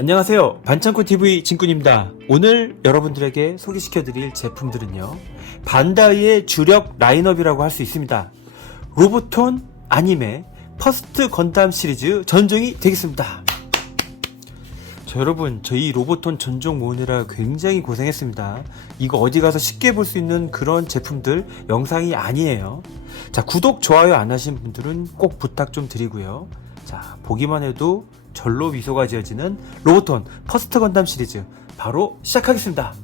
안녕하세요, 반창고TV 진꾼입니다. 오늘 여러분들에게 소개시켜드릴 제품들은요, 반다이의 주력 라인업이라고 할 수 있습니다. 로보톤 아니메 퍼스트 건담 시리즈 전종이 되겠습니다. 자, 여러분, 저희 로보톤 전종 모으느라 굉장히 고생했습니다. 이거 어디 가서 쉽게 볼 수 있는 그런 제품들 영상이 아니에요. 자, 구독, 좋아요 안 하신 분들은 꼭 부탁 좀 드리고요. 자, 보기만 해도 절로 미소가 지어지는 로보톤 퍼스트 건담 시리즈 바로 시작하겠습니다.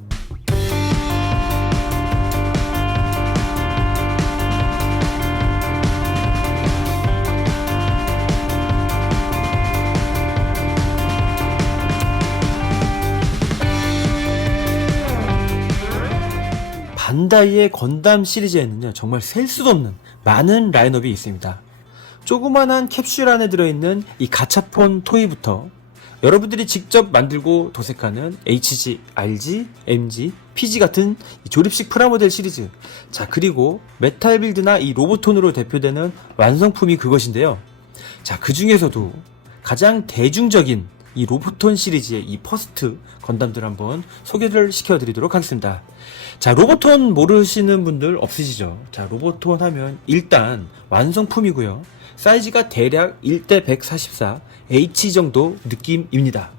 반다이의 건담 시리즈에는요, 정말 셀 수도 없는 많은 라인업이 있습니다. 조그만한 캡슐 안에 들어있는 이 가차폰 토이부터 여러분들이 직접 만들고 도색하는 HG, RG, MG, PG 같은 이 조립식 프라모델 시리즈, 자, 그리고 메탈 빌드나 이 로보톤으로 대표되는 완성품이 그것인데요. 자, 그 중에서도 가장 대중적인 이 로보톤 시리즈의 이 퍼스트 건담들 한번 소개를 시켜드리도록 하겠습니다. 자, 로보톤 모르시는 분들 없으시죠? 자, 로보톤 하면 일단 완성품이고요. 사이즈가 대략 1대 144 H 정도 느낌입니다.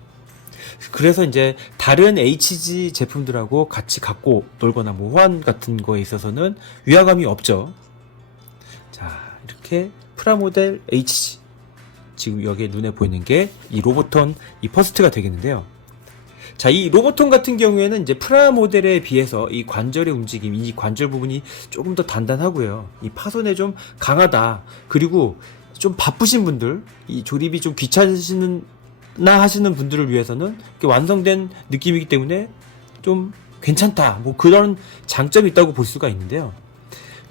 그래서 이제 다른 HG 제품들하고 같이 갖고 놀거나 뭐 호환 같은 거에 있어서는 위화감이 없죠. 자, 이렇게 프라모델 HG, 지금 여기에 눈에 보이는 게 이 로보톤 이 퍼스트가 되겠는데요. 자, 이 로보톤 같은 경우에는 이제 프라모델에 비해서 이 관절의 움직임, 이 관절 부분이 조금 더 단단하고요. 이 파손에 좀 강하다. 그리고 좀 바쁘신 분들, 이 조립이 좀 귀찮으시나 하시는 분들을 위해서는 이렇게 완성된 느낌이기 때문에 좀 괜찮다. 뭐 그런 장점이 있다고 볼 수가 있는데요.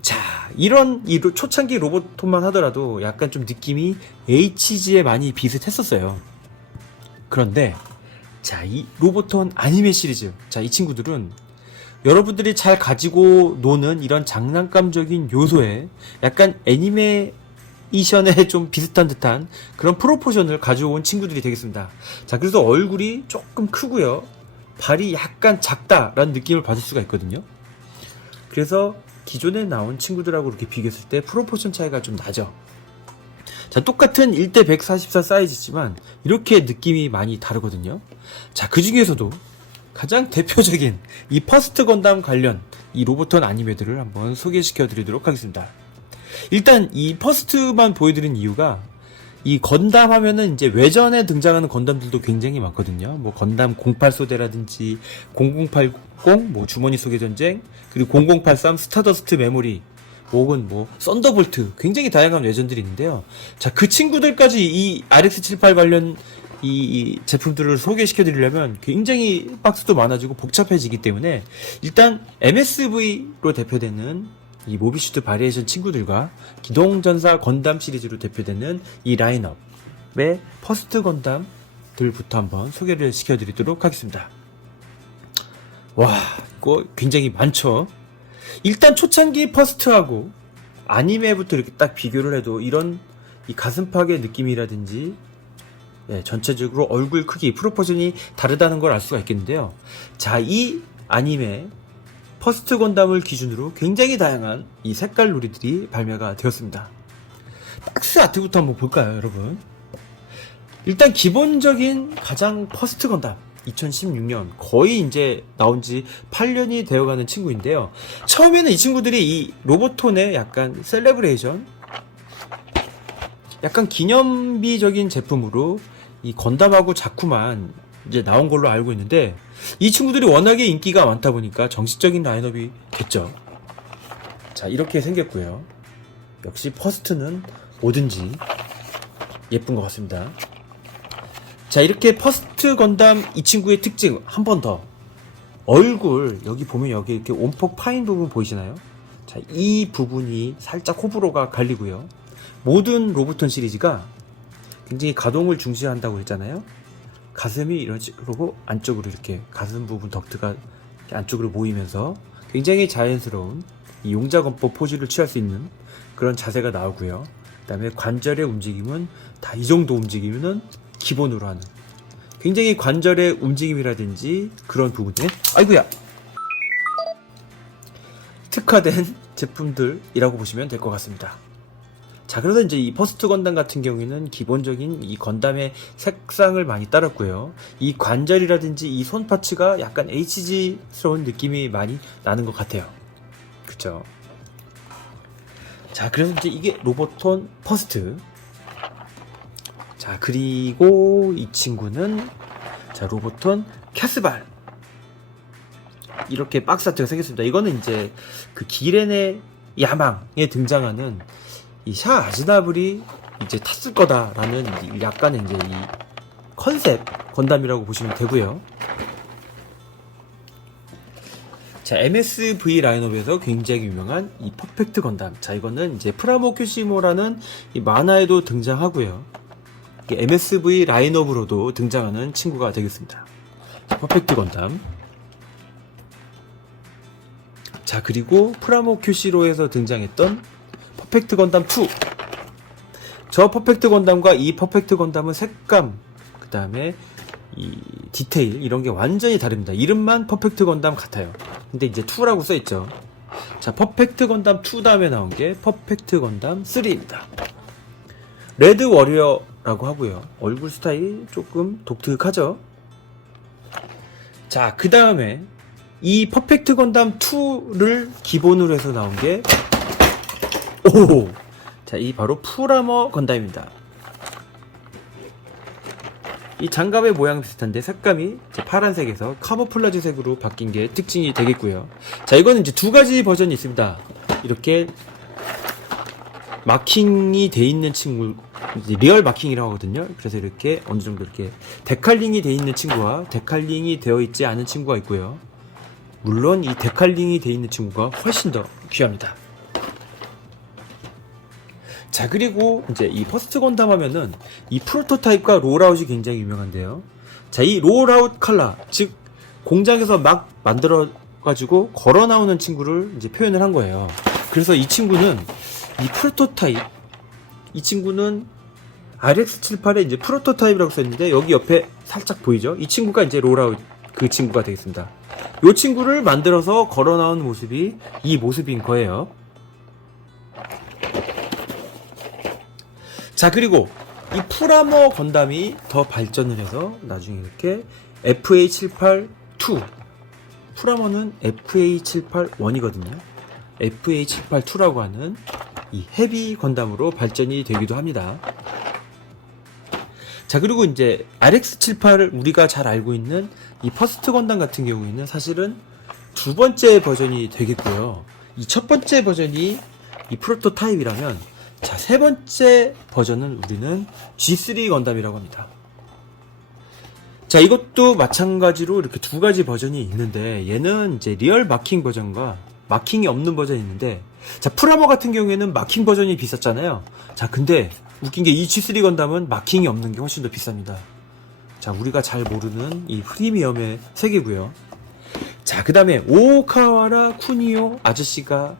자, 이런 이 초창기 로보톤만 하더라도 약간 좀 느낌이 HG에 많이 비슷했었어요. 그런데 자, 이 로보톤 아니메 시리즈, 자, 이 친구들은 여러분들이 잘 가지고 노는 이런 장난감적인 요소에 약간 애니메이션에 좀 비슷한 듯한 그런 프로포션을 가져온 친구들이 되겠습니다. 자, 그래서 얼굴이 조금 크고요, 발이 약간 작다라는 느낌을 받을 수가 있거든요. 그래서 기존에 나온 친구들하고 이렇게 비교했을 때 프로포션 차이가 좀 나죠. 자, 똑같은 1대 144 사이즈지만 이렇게 느낌이 많이 다르거든요. 자, 그 중에서도 가장 대표적인 이 퍼스트 건담 관련 이 로보톤 아니메들을 한번 소개시켜 드리도록 하겠습니다. 일단 이 퍼스트만 보여드린 이유가, 이 건담 하면은 이제 외전에 등장하는 건담들도 굉장히 많거든요. 뭐 건담 08소대라든지 0080, 뭐 주머니 속의 전쟁, 그리고 0083 스타더스트 메모리, 혹은 뭐 썬더볼트, 굉장히 다양한 외전들이 있는데요. 자, 그 친구들까지 이 RX78 관련 이 제품들을 소개시켜 드리려면 굉장히 박스도 많아지고 복잡해지기 때문에 일단 MSV로 대표되는 이 모비슈트 바리에이션 친구들과 기동전사 건담 시리즈로 대표되는 이 라인업의 퍼스트 건담들부터 한번 소개를 시켜드리도록 하겠습니다. 와, 이거 굉장히 많죠? 일단 초창기 퍼스트하고 아니메부터 이렇게 딱 비교를 해도 이런 이 가슴팍의 느낌이라든지, 네, 전체적으로 얼굴 크기, 프로포션이 다르다는 걸 알 수가 있겠는데요. 자, 이 아니메 퍼스트 건담을 기준으로 굉장히 다양한 이 색깔 놀이들이 발매가 되었습니다. 박스 아트부터 한번 볼까요, 여러분? 일단 기본적인 가장 퍼스트 건담, 2016년 거의 이제 나온 지 8년이 되어가는 친구인데요. 처음에는 이 친구들이 이 로보톤의 약간 셀레브레이션, 약간 기념비적인 제품으로 이 건담하고 자쿠만 이제 나온 걸로 알고 있는데, 이 친구들이 워낙에 인기가 많다 보니까 정식적인 라인업이 됐죠. 자, 이렇게 생겼고요. 역시 퍼스트는 뭐든지 예쁜 것 같습니다. 자, 이렇게 퍼스트 건담 이 친구의 특징 한 번 더. 얼굴, 여기 보면 여기 이렇게 온폭 파인 부분 보이시나요? 자, 이 부분이 살짝 호불호가 갈리고요. 모든 로보톤 시리즈가 굉장히 가동을 중시한다고 했잖아요. 가슴이 이런 식으로 안쪽으로 이렇게 가슴 부분 덕트가 안쪽으로 모이면서 굉장히 자연스러운 이 용자건법 포즈를 취할 수 있는 그런 자세가 나오고요. 그 다음에 관절의 움직임은 다 이 정도 움직이면은 기본으로 하는 굉장히 관절의 움직임이라든지 그런 부분에 아이고야 특화된 제품들이라고 보시면 될 것 같습니다. 자, 그래서 이제 이 퍼스트 건담 같은 경우에는 기본적인 이 건담의 색상을 많이 따랐고요. 이 관절이라든지 이 손 파츠가 약간 HG스러운 느낌이 많이 나는 것 같아요. 그쵸? 자, 그래서 이제 이게 로보톤 퍼스트. 자, 그리고 이 친구는 자, 로보톤 캐스발. 이렇게 박스 아트가 생겼습니다. 이거는 이제 그 기렌의 야망에 등장하는 이 샤 아즈나블이 이제 탔을 거다라는 약간의 이제 이 컨셉 건담이라고 보시면 되고요. 자, MSV 라인업에서 굉장히 유명한 이 퍼펙트 건담. 자, 이거는 이제 프라모 큐시모라는 이 만화에도 등장하고요. MSV 라인업으로도 등장하는 친구가 되겠습니다. 자, 퍼펙트 건담. 자, 그리고 프라모 큐시로에서 등장했던 퍼펙트 건담 2. 저 퍼펙트 건담과 이 퍼펙트 건담은 색감, 그 다음에 이 디테일 이런 게 완전히 다릅니다. 이름만 퍼펙트 건담 같아요. 근데 이제 2라고 써있죠. 자, 퍼펙트 건담 2 다음에 나온 게 퍼펙트 건담 3입니다. 레드 워리어라고 하고요. 얼굴 스타일 조금 독특하죠. 자, 그 다음에 이 퍼펙트 건담 2를 기본으로 해서 나온 게 오! 자, 이 바로 풀아머 건담입니다. 이 장갑의 모양 비슷한데 색감이 파란색에서 카모플라즈 색으로 바뀐 게 특징이 되겠고요. 자, 이거는 이제 두 가지 버전이 있습니다. 이렇게 마킹이 돼 있는 친구, 리얼 마킹이라고 하거든요. 그래서 이렇게 어느 정도 이렇게 데칼링이 돼 있는 친구와 데칼링이 되어 있지 않은 친구가 있고요. 물론 이 데칼링이 돼 있는 친구가 훨씬 더 귀합니다. 자, 그리고 이제 이 퍼스트 건담 하면은 이 프로토타입과 롤아웃이 굉장히 유명한데요. 자, 이 롤아웃 컬러, 즉 공장에서 막 만들어 가지고 걸어 나오는 친구를 이제 표현을 한 거예요. 그래서 이 친구는 이 프로토타입, 이 친구는 RX78에 이제 프로토타입이라고 썼는데 여기 옆에 살짝 보이죠? 이 친구가 이제 롤아웃 그 친구가 되겠습니다. 이 친구를 만들어서 걸어 나온 모습이 이 모습인 거예요. 자, 그리고 이 풀아머 건담이 더 발전을 해서 나중에 이렇게 FA78-2, 풀아머는 FA78-1이거든요. FA78-2라고 하는 이 헤비 건담으로 발전이 되기도 합니다. 자, 그리고 이제 RX78을 우리가 잘 알고 있는 이 퍼스트 건담 같은 경우에는 사실은 두 번째 버전이 되겠고요. 이 첫 번째 버전이 이 프로토타입이라면 자, 세 번째 버전은 우리는 G3 건담이라고 합니다. 자, 이것도 마찬가지로 이렇게 두 가지 버전이 있는데 얘는 이제 리얼 마킹 버전과 마킹이 없는 버전이 있는데 자, 프라모 같은 경우에는 마킹 버전이 비쌌잖아요. 자, 근데 웃긴 게 이 G3 건담은 마킹이 없는 게 훨씬 더 비쌉니다. 자, 우리가 잘 모르는 이 프리미엄의 세계고요. 자, 그 다음에 오카와라 쿠니오 아저씨가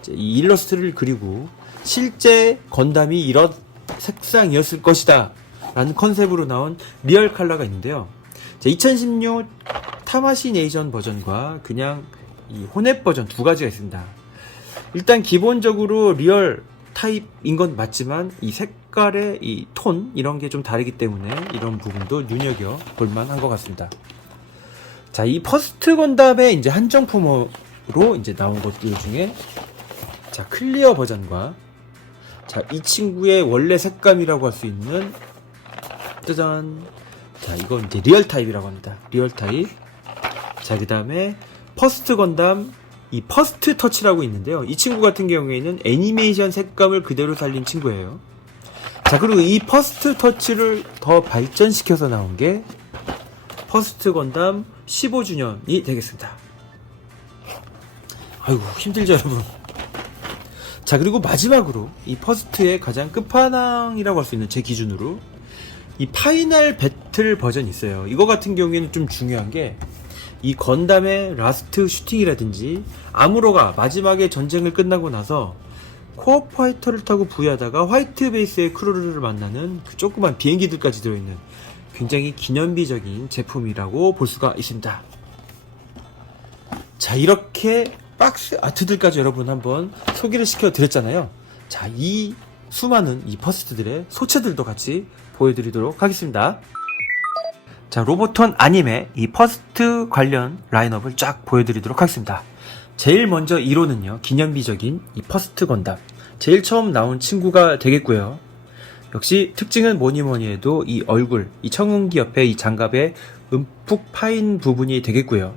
이제 이 일러스트를 그리고 실제 건담이 이런 색상이었을 것이다 라는 컨셉으로 나온 리얼 컬러가 있는데요. 자, 2016 타마시 네이션 버전과 그냥 이 혼합 버전 두 가지가 있습니다. 일단 기본적으로 리얼 타입인 건 맞지만 이 색깔의 이 톤 이런 게 좀 다르기 때문에 이런 부분도 눈여겨 볼만한 것 같습니다. 자, 이 퍼스트 건담의 이제 한정품으로 이제 나온 것들 중에 자, 클리어 버전과 자, 이 친구의 원래 색감이라고 할 수 있는 짜잔. 자, 이건 이제 리얼 타입이라고 합니다. 리얼 타입. 자, 그 다음에 퍼스트 건담 이 퍼스트 터치라고 있는데요. 이 친구 같은 경우에는 애니메이션 색감을 그대로 살린 친구예요. 자, 그리고 이 퍼스트 터치를 더 발전시켜서 나온 게 퍼스트 건담 15주년이 되겠습니다. 아이고, 힘들죠, 여러분. 자, 그리고 마지막으로 이 퍼스트의 가장 끝판왕이라고 할 수 있는 제 기준으로 이 파이널 배틀 버전이 있어요. 이거 같은 경우에는 좀 중요한 게 이 건담의 라스트 슈팅이라든지 아무로가 마지막에 전쟁을 끝나고 나서 코어 파이터를 타고 부여하다가 화이트 베이스의 크루를 만나는 그 조그만 비행기들까지 들어있는 굉장히 기념비적인 제품이라고 볼 수가 있습니다. 자, 이렇게 박스 아트들까지 여러분 한번 소개를 시켜 드렸잖아요. 자, 이 수많은 이 퍼스트들의 소체들도 같이 보여드리도록 하겠습니다. 자, 로보톤 아님의 이 퍼스트 관련 라인업을 쫙 보여드리도록 하겠습니다. 제일 먼저 1호는요, 기념비적인 이 퍼스트 건담. 제일 처음 나온 친구가 되겠고요. 역시 특징은 뭐니뭐니 해도 이 얼굴, 이 청운기 옆에 이 장갑에 움푹 파인 부분이 되겠고요.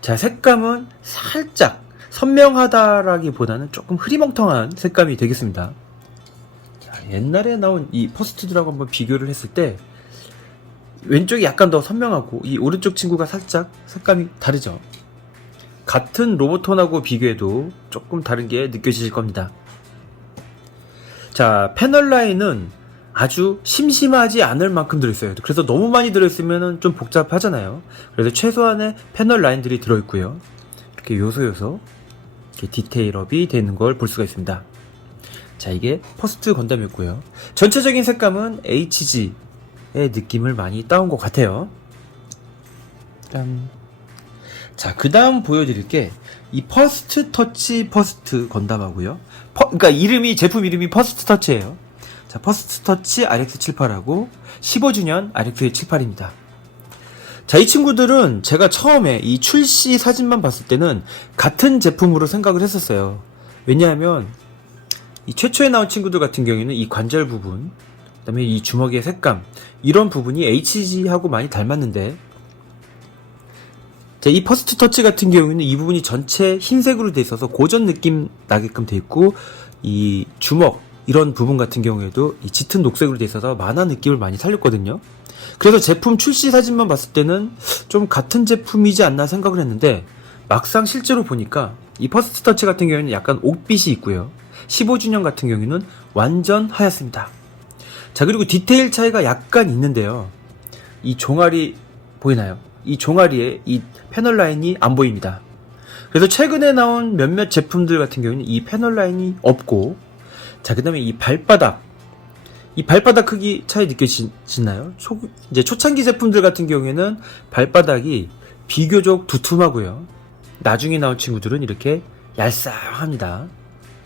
자, 색감은 살짝 선명하다라기보다는 조금 흐리멍텅한 색감이 되겠습니다. 자, 옛날에 나온 이 퍼스트들하고 한번 비교를 했을 때 왼쪽이 약간 더 선명하고 이 오른쪽 친구가 살짝 색감이 다르죠. 같은 로보톤하고 비교해도 조금 다른 게 느껴지실 겁니다. 자, 패널 라인은 아주 심심하지 않을 만큼 들어있어요. 그래서 너무 많이 들어있으면 좀 복잡하잖아요. 그래서 최소한의 패널 라인들이 들어있고요. 이렇게 요소 이렇게 디테일업이 되는 걸 볼 수가 있습니다. 자, 이게 퍼스트 건담이었고요. 전체적인 색감은 HG의 느낌을 많이 따온 것 같아요. 짠. 자, 그 다음 보여드릴 게 이 퍼스트 터치 퍼스트 건담하고요. 그러니까 제품 이름이 퍼스트 터치예요. 자, 퍼스트 터치 RX78하고 15주년 RX78입니다. 자, 이 친구들은 제가 처음에 이 출시 사진만 봤을 때는 같은 제품으로 생각을 했었어요. 왜냐하면 이 최초에 나온 친구들 같은 경우에는 이 관절 부분, 그 다음에 이 주먹의 색감, 이런 부분이 HG하고 많이 닮았는데, 자, 이 퍼스트 터치 같은 경우에는 이 부분이 전체 흰색으로 돼 있어서 고전 느낌 나게끔 돼 있고, 이 주먹 이런 부분 같은 경우에도 이 짙은 녹색으로 돼 있어서 만화 느낌을 많이 살렸거든요. 그래서 제품 출시 사진만 봤을 때는 좀 같은 제품이지 않나 생각을 했는데, 막상 실제로 보니까 이 퍼스트 터치 같은 경우에는 약간 옥빛이 있고요. 15주년 같은 경우에는 완전 하얗습니다. 자, 그리고 디테일 차이가 약간 있는데요. 이 종아리 보이나요? 이 종아리에 이 패널 라인이 안 보입니다. 그래서 최근에 나온 몇몇 제품들 같은 경우는 이 패널 라인이 없고, 자, 그 다음에 이 발바닥 크기 차이 느껴지나요? 이제 초창기 제품들 같은 경우에는 발바닥이 비교적 두툼하고요. 나중에 나온 친구들은 이렇게 얄쌍합니다.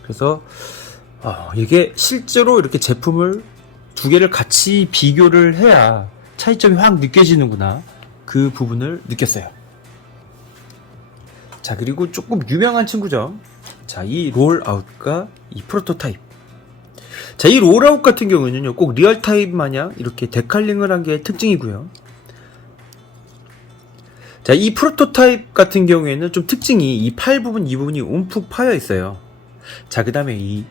그래서 이게 실제로 이렇게 제품을 두 개를 같이 비교를 해야 차이점이 확 느껴지는구나, 그 부분을 느꼈어요. 자, 그리고 조금 유명한 친구죠. 자, 이 롤아웃과 이 프로토타입. 자, 이 롤아웃 같은 경우에는요, 꼭 리얼타입 마냥 이렇게 데칼링을 한 게 특징이고요. 자, 이 프로토타입 같은 경우에는 좀 특징이 이 팔 부분, 이 부분이 움푹 파여 있어요. 자, 그 다음에 이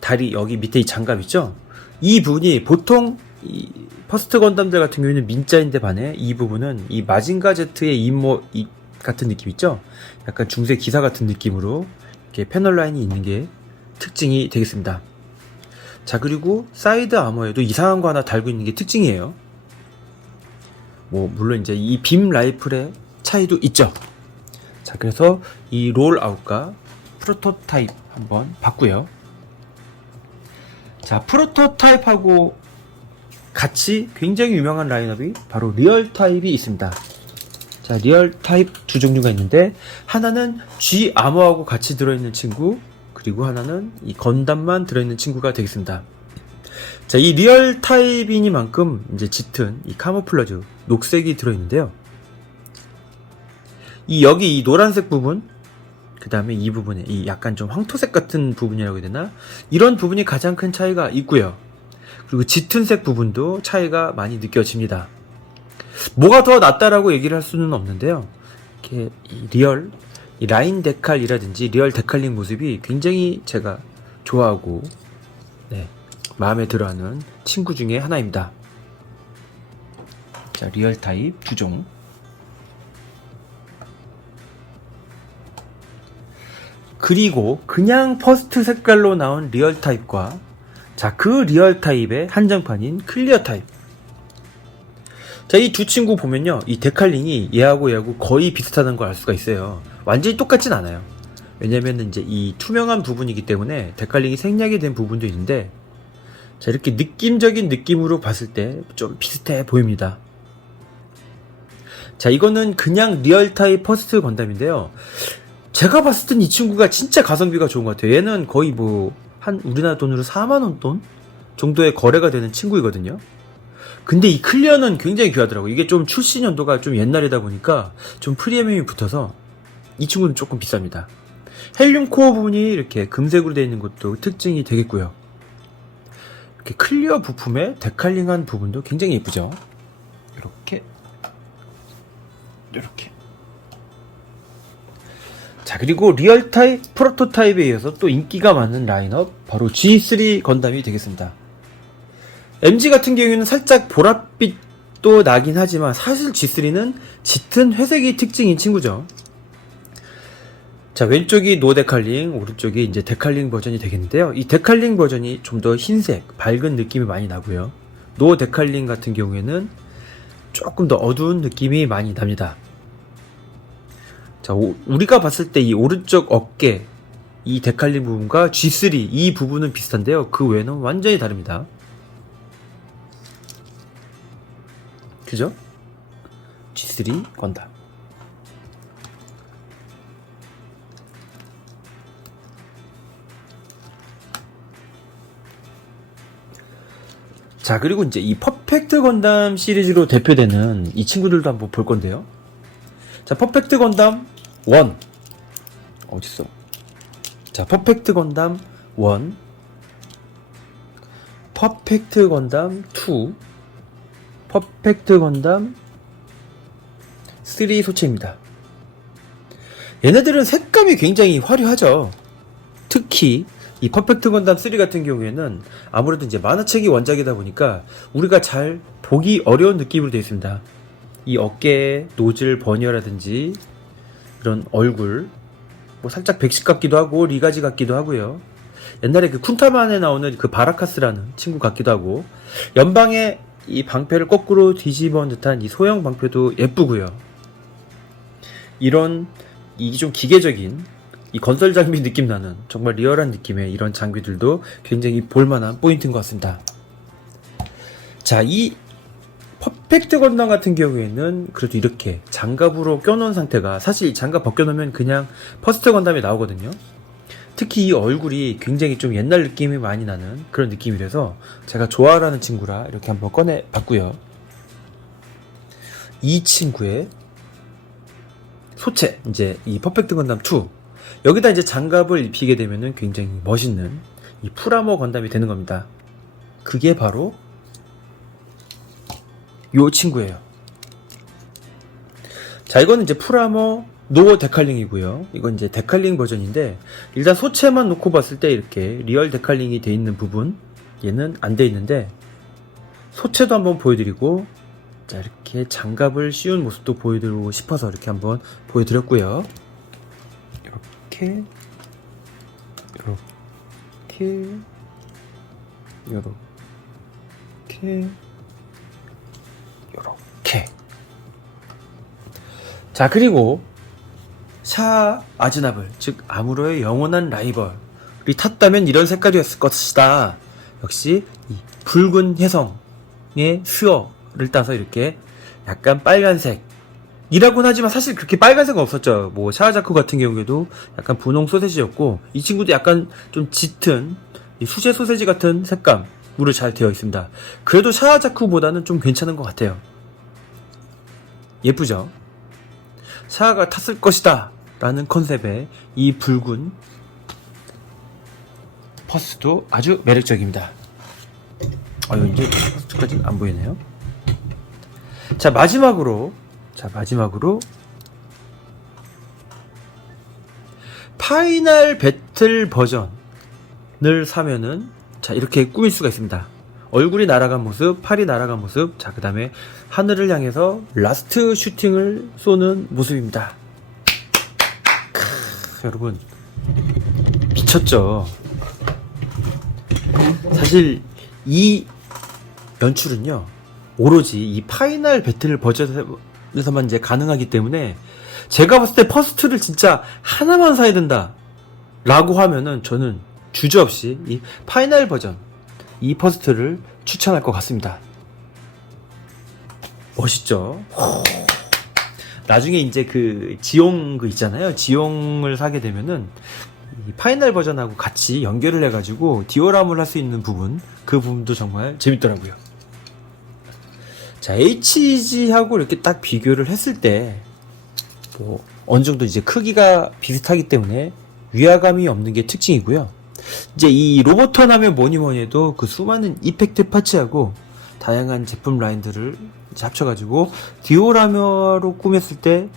다리 여기 밑에 이 장갑 있죠? 이 부분이 보통 이 퍼스트 건담들 같은 경우에는 민자인데 반해 이 부분은 이 마징가 제트의 이 같은 느낌 있죠? 약간 중세 기사 같은 느낌으로 이렇게 패널 라인이 있는 게 특징이 되겠습니다. 자, 그리고 사이드 아머에도 이상한 거 하나 달고 있는 게 특징이에요. 물론 이제 이 빔 라이플의 차이도 있죠. 자, 그래서 이 롤아웃과 프로토타입 한번 봤고요. 자, 프로토타입하고 같이 굉장히 유명한 라인업이 바로 리얼 타입이 있습니다. 자, 리얼 타입 두 종류가 있는데, 하나는 G 아머하고 같이 들어있는 친구, 그리고 하나는 이 건담만 들어있는 친구가 되겠습니다. 자, 이 리얼 타입이니만큼 이제 짙은 이 카모플라주 녹색이 들어있는데요. 여기 이 노란색 부분, 그 다음에 이 부분에 이 약간 좀 황토색 같은 부분이라고 해야 되나? 이런 부분이 가장 큰 차이가 있고요. 그리고 짙은색 부분도 차이가 많이 느껴집니다. 뭐가 더 낫다라고 얘기를 할 수는 없는데요. 이렇게 이 라인 데칼이라든지 리얼 데칼링 모습이 굉장히 제가 좋아하고, 네, 마음에 들어하는 친구 중에 하나입니다. 자, 리얼 타입 두 종. 그리고 그냥 퍼스트 색깔로 나온 리얼 타입과, 자, 그 리얼 타입의 한정판인 클리어 타입. 자, 이 두 친구 보면요, 이 데칼링이 얘하고 거의 비슷하다는 걸 알 수가 있어요. 완전히 똑같진 않아요. 왜냐면 이제 이 투명한 부분이기 때문에 데칼링이 생략이 된 부분도 있는데, 자, 이렇게 느낌적인 느낌으로 봤을 때 좀 비슷해 보입니다. 자, 이거는 그냥 리얼타입 퍼스트 건담인데요. 제가 봤을 땐 이 친구가 진짜 가성비가 좋은 것 같아요. 얘는 거의 뭐 한 우리나라 돈으로 4만원 돈 정도의 거래가 되는 친구이거든요. 근데 이 클리어는 굉장히 귀하더라고요. 이게 좀 출시 연도가 좀 옛날이다 보니까 좀 프리미엄이 붙어서 이 친구는 조금 비쌉니다. 헬륨 코어 부분이 이렇게 금색으로 되어 있는 것도 특징이 되겠고요. 이렇게 클리어 부품에 데칼링한 부분도 굉장히 예쁘죠. 이렇게. 자, 그리고 리얼타입 프로토타입에 이어서 또 인기가 많은 라인업, 바로 G3 건담이 되겠습니다. MG 같은 경우에는 살짝 보랏빛도 나긴 하지만 사실 G3는 짙은 회색이 특징인 친구죠. 자, 왼쪽이 노 데칼링, 오른쪽이 이제 데칼링 버전이 되겠는데요. 이 데칼링 버전이 좀 더 흰색, 밝은 느낌이 많이 나고요. 노 데칼링 같은 경우에는 조금 더 어두운 느낌이 많이 납니다. 자, 우리가 봤을 때 이 오른쪽 어깨, 이 데칼링 부분과 G3 이 부분은 비슷한데요. 그 외에는 완전히 다릅니다. 그죠? G3 건담. 자, 그리고 이제 이 퍼펙트 건담 시리즈로 대표되는 이 친구들도 한번 볼 건데요. 자, 퍼펙트 건담 1 어딨어? 자, 퍼펙트 건담 1, 퍼펙트 건담 2, 퍼펙트 건담 3 소체입니다. 얘네들은 색감이 굉장히 화려하죠. 특히 이 퍼펙트 건담 3 같은 경우에는 아무래도 이제 만화책이 원작이다 보니까 우리가 잘 보기 어려운 느낌으로 되어 있습니다. 이 어깨 노즐 버니어라든지 이런 얼굴 뭐 살짝 백식 같기도 하고 리가지 같기도 하고요. 옛날에 그 쿤타만에 나오는 그 바라카스라는 친구 같기도 하고, 연방에 이 방패를 거꾸로 뒤집어 듯한 이 소형 방패도 예쁘고요. 이런 이 좀 기계적인 이 건설 장비 느낌 나는 정말 리얼한 느낌의 이런 장비들도 굉장히 볼만한 포인트인 것 같습니다. 자, 이 퍼펙트 건담 같은 경우에는 그래도 이렇게 장갑으로 껴놓은 상태가, 사실 이 장갑 벗겨놓으면 그냥 퍼스트 건담이 나오거든요. 특히 이 얼굴이 굉장히 좀 옛날 느낌이 많이 나는 그런 느낌이라서 제가 좋아하는 친구라 이렇게 한번 꺼내 봤고요. 이 친구의 소체, 이제 이 퍼펙트 건담 2, 여기다 이제 장갑을 입히게 되면은 굉장히 멋있는 이 풀아머 건담이 되는 겁니다. 그게 바로 요 친구예요. 자, 이거는 이제 풀아머 노 데칼링이고요. 이건 이제 데칼링 버전인데, 일단 소체만 놓고 봤을 때 이렇게 리얼 데칼링이 돼 있는 부분, 얘는 안 돼 있는데, 소체도 한번 보여드리고, 자, 이렇게 장갑을 씌운 모습도 보여드리고 싶어서 이렇게 한번 보여드렸고요. 이렇게 자, 그리고 샤 아즈나블, 즉 아무로의 영원한 라이벌이 탔다면 이런 색깔이었을 것이다. 역시 이 붉은 혜성의 스어를 따서 이렇게 약간 빨간색이라고는 하지만 사실 그렇게 빨간색은 없었죠. 뭐 샤아자쿠 같은 경우에도 약간 분홍 소세지였고, 이 친구도 약간 좀 짙은 이 수제 소세지 같은 색감으로 잘 되어 있습니다. 그래도 샤아자쿠보다는 좀 괜찮은 것 같아요. 예쁘죠? 샤아가 탔을 것이다 라는 컨셉의 이 붉은 퍼스도 아주 매력적입니다. 이제 퍼스트까지는 안 보이네요. 자, 마지막으로 파이널 배틀 버전을 사면은 자, 이렇게 꾸밀 수가 있습니다. 얼굴이 날아간 모습, 팔이 날아간 모습, 자, 그 다음에 하늘을 향해서 라스트 슈팅을 쏘는 모습입니다. 여러분, 미쳤죠? 사실 이 연출은요, 오로지 이 파이널 배틀 버전에서만 이제 가능하기 때문에, 제가 봤을 때 퍼스트를 진짜 하나만 사야 된다 라고 하면은 저는 주저없이 이 파이널 버전, 이 퍼스트를 추천할 것 같습니다. 멋있죠? 나중에 이제 그 지용 그 있잖아요. 지용을 사게 되면은 이 파이널 버전하고 같이 연결을 해가지고 디오라마를 할 수 있는 부분, 그 부분도 정말 재밌더라고요. 자, HG하고 이렇게 딱 비교를 했을 때, 뭐, 어느 정도 이제 크기가 비슷하기 때문에 위화감이 없는 게 특징이고요. 이제 이 로보톤 하면 뭐니 뭐니 해도 그 수많은 이펙트 파츠하고 다양한 제품 라인들을 이제 합쳐가지고 디오라마로 꾸몄을 때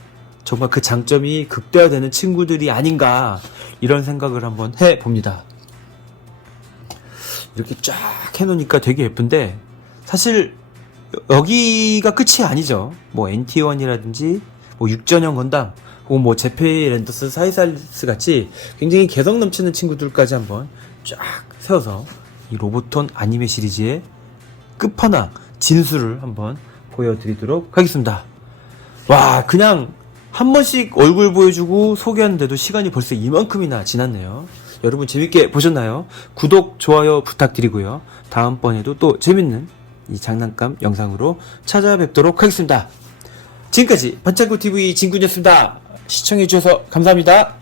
정말 그 장점이 극대화되는 친구들이 아닌가, 이런 생각을 한번 해봅니다. 이렇게 쫙 해놓으니까 되게 예쁜데, 사실 여기가 끝이 아니죠. 뭐 NT1이라든지 뭐 육전형 건담, 혹은 뭐 제페 랜더스 사이살스 같이 굉장히 개성 넘치는 친구들까지 한번 쫙 세워서 이 로보톤 아니메 시리즈의 끝판왕 진수를 한번 보여드리도록 하겠습니다. 와, 그냥 한 번씩 얼굴 보여주고 소개하는데도 시간이 벌써 이만큼이나 지났네요. 여러분 재밌게 보셨나요? 구독, 좋아요 부탁드리고요. 다음번에도 또 재밌는 이 장난감 영상으로 찾아뵙도록 하겠습니다. 지금까지 반창고TV 진군이었습니다. 시청해주셔서 감사합니다.